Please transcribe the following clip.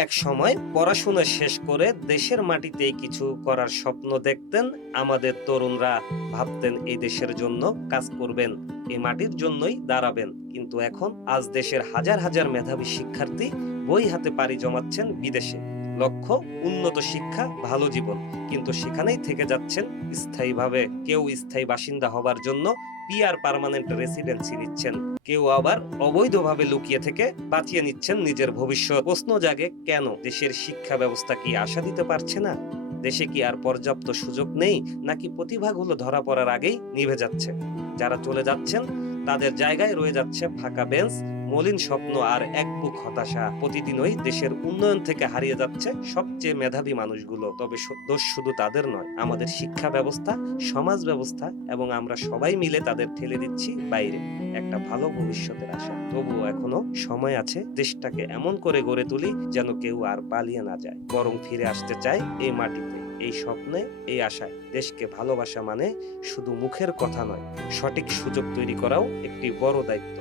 এক সময় পড়াশোনা শেষ করে দেশের মাটিতে কিছু করার স্বপ্ন দেখতেন। আমাদের তরুণরা ভাবতেন, এই দেশের জন্য কাজ করবেন এই মাটির জন্যই দাঁড়াবেন। কিন্তু এখন আজ দেশের হাজার হাজার মেধাবী শিক্ষার্থী বই হাতে পাড়ি জমাচ্ছেন বিদেশে। লক্ষ্য, উন্নত শিক্ষা, ভালো জীবন। কিন্তু সেখানেই থেকে যাচ্ছেন স্থায়ীভাবে। কেউ স্থায়ী বাসিন্দা হবার জন্য পিআর পার্মানেন্ট রেসিডেন্সি নিচ্ছেন। কেউ আবার অবৈধভাবে লুকিয়ে থেকে বাঁচিয়ে নিচ্ছেন নিজের ভবিষ্যৎ। প্রশ্ন জাগে, কেন? দেশের শিক্ষা ব্যবস্থা কি আশা দিতে পারছে না? দেশে কি আর পর্যাপ্ত সুযোগ নেই, নাকি প্রতিভাগুলো ধরা পড়ার আগেই নিভে যাচ্ছে? যারা চলে যাচ্ছেন, তাদের জায়গায় রয়ে যাচ্ছে ফাঁকা বেঞ্চ মলিন স্বপ্ন আর এক বুক হতাশা প্রতিদিনই দেশের উন্নয়ন থেকে হারিয়ে যাচ্ছে সবচেয়ে মেধাবী মানুষগুলো। তবে দোষ শুধু তাদের নয়, আমাদের শিক্ষা ব্যবস্থা, সমাজ ব্যবস্থা এবং আমরা সবাই মিলে তাদের ঠেলে দিচ্ছি বাইরে। একটা ভালো ভবিষ্যতের আশা। তবুও এখনও সময় আছে দেশটাকে এমন করে গড়ে তুলি যেন কেউ আর পালিয়ে না যায়, বরং ফিরে আসতে চায় এই মাটিতে। এই স্বপ্নে, এই আশায়। দেশকে ভালোবাসা মানে শুধু মুখের কথা নয়, সঠিক সুযোগ তৈরি করাও একটি বড় দায়িত্ব।